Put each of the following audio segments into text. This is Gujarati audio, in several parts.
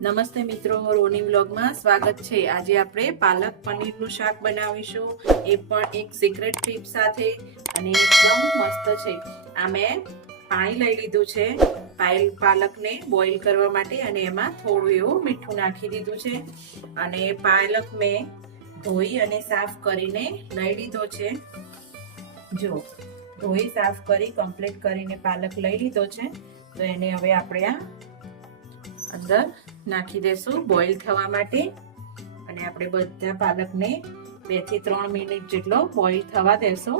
નમસ્તે મિત્રો, રોની વ્લોગમાં સ્વાગત છે। આજે આપણે પાલક પનીરનું શાક બનાવીશું, એ પણ એક સિક્રેટ ટીપ સાથે અને એકદમ મસ્ત છે। આ મેં પાણી લઈ લીધું છે પાલકને બોઇલ કરવા માટે અને એમાં થોડું એવું મીઠું નાખી દીધું છે અને પાલક મેં ધોઈ અને સાફ કરીને લઈ લીધો છે। જો ધોઈ સાફ કરી કમ્પ્લીટ કરીને પાલક લઈ લીધો છે, તો એને હવે આપણે આ અંદર નાખી દેશું બોઇલ થવા માટે અને આપણે બધા પાલકને 2 થી 3 મિનિટ જેટલો બોઇલ થવા દેશું।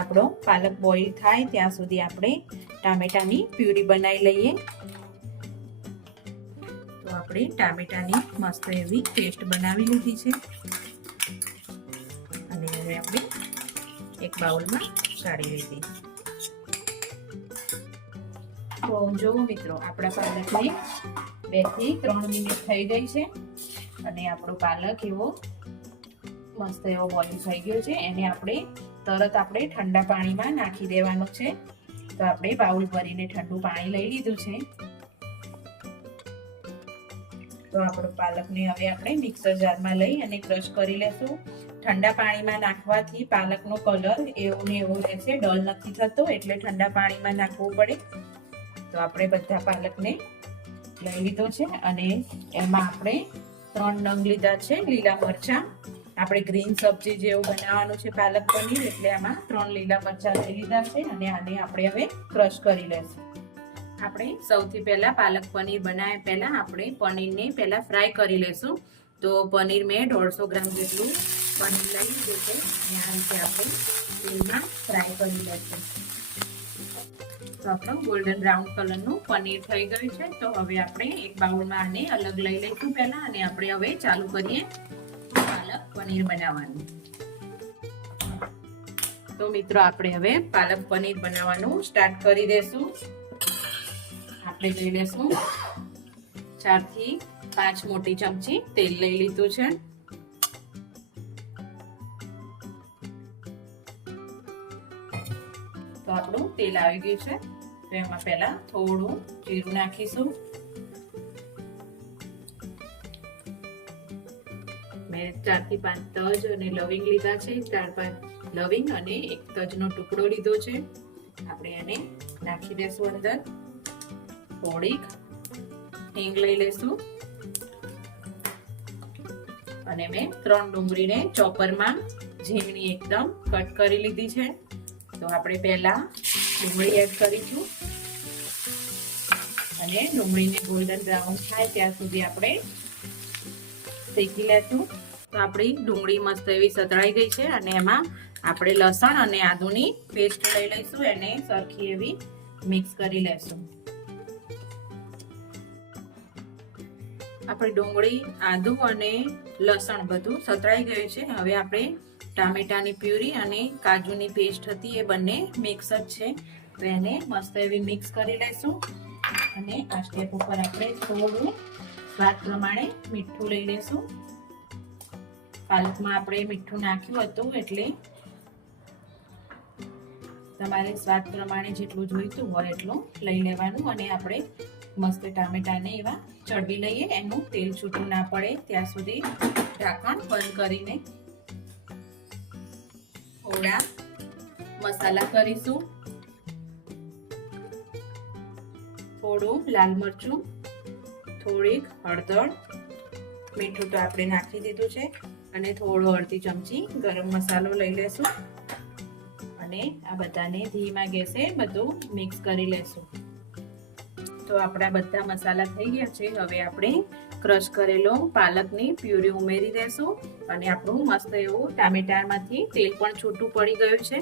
આપણો પાલક બોઇલ થાય ત્યાં સુધી આપણે ટામેટાની પ્યુરી બનાવી લઈએ। તો આપણે ટામેટાની મસ્ત એવી પેસ્ટ બનાવી લીધી છે અને હવે આપણે એક બાઉલમાં કાઢી લીધી। તો જો મિત્રો, આપણા પાલકને 2 થી 3 મિનિટ થઈ ગઈ છે અને આપણો પાલક એવો મસ્ત એવો બોઇલ થઈ ગયો છે। એને આપણે તરત ઠંડા પાણીમાં નાખી દેવાનો છે। તો આપણે બાઉલ ભરીને ઠંડુ પાણી લઈ લીધું છે। તો આપણો પાલકને હવે આપણે મિક્સર જારમાં લઈ અને ક્રશ કરી લેશું। ઠંડા પાણીમાં નાખવાથી પાલકનો કલર એવો ને એવો રહેશે, ડલ નથી થતો, એટલે ઠંડા પાણીમાં નાખવું પડે। તો આપણે બધા પાલકને લઈ લીધો છે અને એમાં આપણે 3 નંગ લીધા છે લીલા મરચાં। આપણે ગ્રીન સબ્જી જેવું બનાવવાનું છે પાલક પનીર, એટલે આમાં 3 લીલા મરચાં લઈ લીધા છે અને આને આપણે હવે ક્રશ કરી લેશું। આપણે સૌથી પહેલા પાલક પનીર બનાવ્યા પહેલા આપણે પનીરને પહેલા ફ્રાય કરી લેશું। તો પનીર મેં 150 ગ્રામ જેટલું પનીર લઈ લીધું છે અને આ રીતે આપણે તેલમાં ફ્રાય કરી લેશું। તો આપણું ગોલ્ડન બ્રાઉન કલરનું પનીર થઈ ગયું છે। તો હવે આપણે એક બાઉલમાં આને અલગ લઈ લઈશું પહેલા અને આપણે હવે ચાલુ કરીએ પાલક પનીર બનાવવાનું। તો મિત્રો, આપણે હવે પાલક પનીર બનાવવાનું સ્ટાર્ટ કરી દેશું। આપણે લઈ લેશું 4 થી 5 મોટી ચમચી તેલ લઈ લીધું છે। તો આપણું તેલ આવી ગયું છે, તો એમાં પહેલા થોડું જીરું નાખીશું। મેં 4 થી 5 તજ અને લવિંગ લીધા છે। 4-5 લવિંગ અને એક તજનો ટુકડો લીધો છે। આપણે એને નાખી દેશું અંદર। થોડીક હિંગ લઈ લેશું અને મેં 3 ડુંગળીને ચોપરમાં ઝીણી એકદમ કટ કરી લીધી છે। તો આપણે પહેલા ડુંગળી એડ કરીશું અને ડુંગળીને ગોલ્ડન બ્રાઉન થાય ત્યાં સુધી આપણે શેકી લેશું। તો આપણી ડુંગળી મસ્ત એવી સતળાઈ ગઈ છે અને એમાં આપણે લસણ અને આદુની પેસ્ટ લઈ લઈશું, એને સરખી એવી મિક્સ કરી લેશું। આપણી ડુંગળી, આદુ અને લસણ બધું સતળાઈ ગયું છે। હવે આપણે ટામેટાની પ્યુરી અને કાજુની પેસ્ટ હતી એ બંને મિક્સ જ છે, તો એને મસ્ત એવી મિક્સ કરી લઈશું અને આ સ્ટેપ ઉપર આપણે થોડું સ્વાદ પ્રમાણે મીઠું લઈ લઈશું। પાલકમાં આપણે મીઠું નાખ્યું હતું, એટલે તમારે સ્વાદ પ્રમાણે જેટલું જોઈતું હોય એટલું લઈ લેવાનું અને આપણે મસ્ત ટામેટાને એવા ચડવી લઈએ, એનું તેલ છૂટું ના પડે ત્યાં સુધી ઢાંકણ બંધ કરીને થોડા મસાલા કરીશું। થોડું લાલ મરચું, થોડીક હળદર, મીઠું તો આપણે નાખી દીધું છે અને થોડો અડધી ચમચી ગરમ મસાલો લઈ લેશું અને આ બધાને ધીમા ગેસે બધું મિક્સ કરી લેશું। તો આપણા બધા મસાલા થઈ ગયા છે। હવે આપણે ક્રશ કરેલો પાલકની પ્યુરી ઉમેરી દેશું અને આપણું મસ્ત એવું ટામેટામાંથી તેલ પણ છૂટું પડી ગયું છે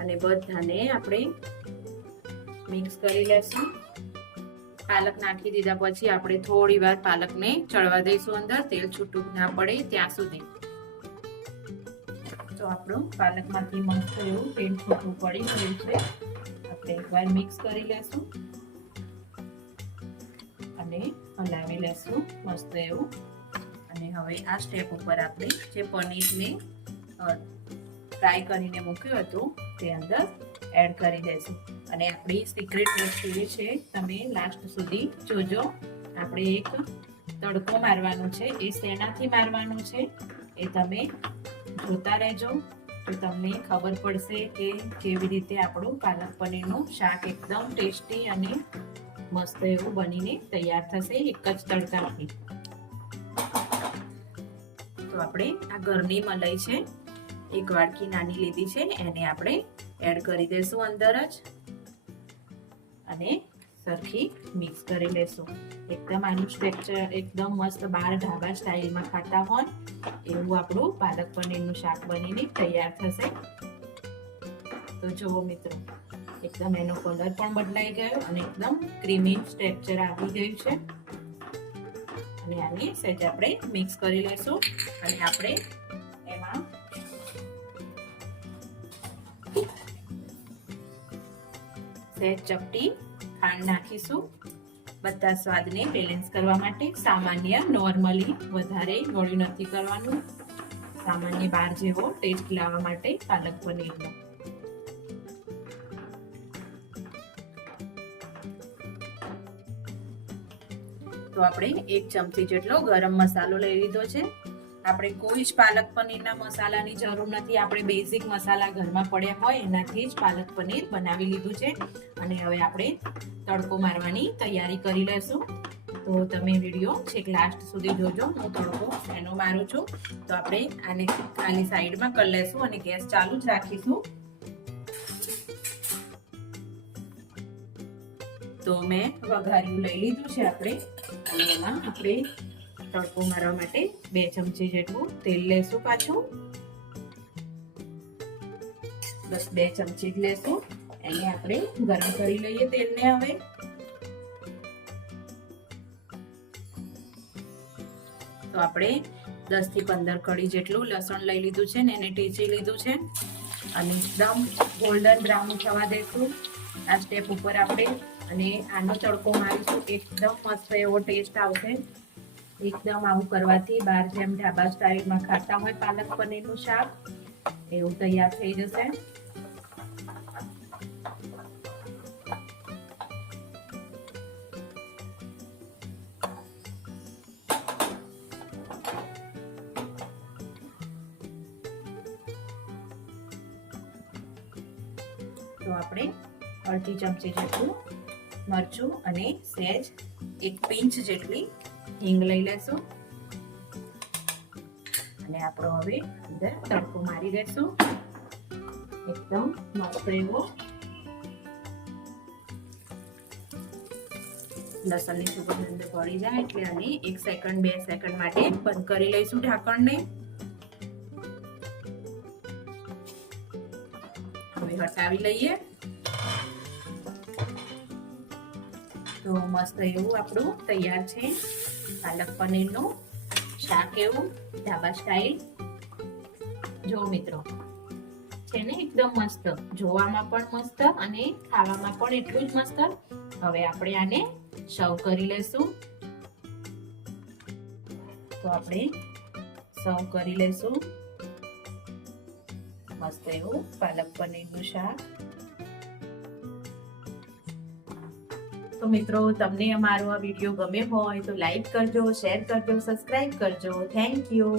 અને બધાને આપણે મિક્સ કરી લેશું। પાલક નાખી દીધા પછી આપણે થોડી વાર પાલકને ચડવા દઈશું અંદર, તેલ છૂટું ના પડે ત્યાં સુધી। તો આપણું પાલકમાંથી મસ્ત એવું તેલ છૂટું પડી ગયું છે। આપણે એકવાર મિક્સ કરી લેશું અને હલાવી લેશું મસ્ત એવું। અને હવે આ સ્ટેપ ઉપર આપણે જે પનીરને ફ્રાય કરીને મૂક્યું હતું તે અંદર એડ કરી દઈશું અને આપણી સિક્રેટ વસ્તુ એ છે, તમે લાસ્ટ સુધી જોજો. આપણે એક તડકો મારવાનો છે, એ શેનાથી મારવાનો છે એ તમે જોતા રહેજો, તો તમને ખબર પડશે કે કેવી રીતે આપણું પાલક પનીરનું શાક એકદમ ટેસ્ટી અને મસ્ત એવું બનીને તૈયાર થશે એક જ તડકાથી. તો આપણે આ ઘરની મલાઈ છે, એક વાડકી નાની લીધી છે, એને આપણે એડ કરી દઈશું અંદર જ અને સરખી મિક્સ કરી લેશું. એકદમ આનું સ્ટ્રક્ચર એકદમ મસ્ત બહાર ઢાબા સ્ટાઇલમાં ખાતા હોય એવું આપણું પાલક પનીરનું શાક બનીને તૈયાર થશે. તો જુઓ મિત્રો, એકદમ એનો કલર પણ બદલાઈ ગયો અને એકદમ ક્રીમી સ્ટ્રક્ચર આવી ગયું છે. અને આને સહેજ આપણે મિક્સ કરી લેશું અને આપણે એમાં સહેજ ચપટી ખાંડ નાખીશું, બધા સ્વાદને બેલેન્સ કરવા માટે. સામાન્ય નોર્મલી, વધારે ગળ્યું નથી કરવાનું, સામાન્ય બાર જેવો ટેસ્ટ લાવવા માટે પાલક પનીરનો. તો આપણે 1 ચમચી જેટલો ગરમ મસાલો લઈ લીધો છે. આપણે કોઈ જ પાલક પનીરના મસાલાની જરૂર નથી, આપણે બેઝિક મસાલા ઘરમાં પડ્યા હોય એનાથી જ પાલક પનીર બનાવી લીધું છે. અને હવે આપણે તડકો મારવાની તૈયારી કરી લેશું. તો તમે વિડીયો છેક લાસ્ટ સુધી જોજો, હું તડકો એનો મારું છું. તો આપણે આને ખાલી સાઈડમાં કરી લેશું અને ગેસ ચાલુ જ રાખીશું. તો મેં વઘાર્યું લઈ લીધું છે આપણે, અને એમાં આપણે તડકો મારવા માટે 2 ચમચી જેટલું તેલ લેશું. પાછું બસ 2 ચમચી જ લેશું. એને આપણે ગરમ કરી લઈએ તેલને. હવે તો આપણે 10 થી 15 કળી જેટલું લસણ લઈ લીધું છે ને એને ટેચી લીધું છે અને એકદમ ગોલ્ડન બ્રાઉન થવા દેશું આ સ્ટેપ ઉપર આપણે. અને આનો તડકો મારીશું, એકદમ મસ્ત એવો ટેસ્ટ આવશે. એકદમ આવું કરવાથી બહાર જેમ ઢાબા સ્ટાઇલમાં ખાતા હોય પાલક પનીરનું શાક એવું તૈયાર થઈ જશે. તો આપણે અડધી ચમચી જેટલું મરચું અને સહેજ 1 પિંચ જેટલી હિંગ લઈ લેશું અને આપણો હવે અંદર તડકો મારી દેશું. એકદમ મસ્ત એવો લસણની સુગંધ અંદર ભળી જાય એટલે આને 1 સેકન્ડ 2 સેકન્ડ માટે બંધ કરી લઈશું ઢાંકણને. હવે હટાવી લઈએ. તો મસ્ત એવું આપણું તૈયાર છે પાલક પનીરનું શાક, એવું ઢાબા સ્ટાઇલ. જો મિત્રો, છે ને એકદમ મસ્ત, જોવામાં પણ મસ્ત અને ખાવામાં પણ એટલું જ મસ્ત. હવે આપણે આને સર્વ કરી લેશું. તો આપણે સર્વ કરી લેશું મસ્ત એવું પાલક પનીરનું શાક. તો મિત્રો, તમને અમારો આ વિડીયો ગમે હોય તો લાઈક કરજો, શેર કરજો, સબસ્ક્રાઇબ કરજો. Thank you.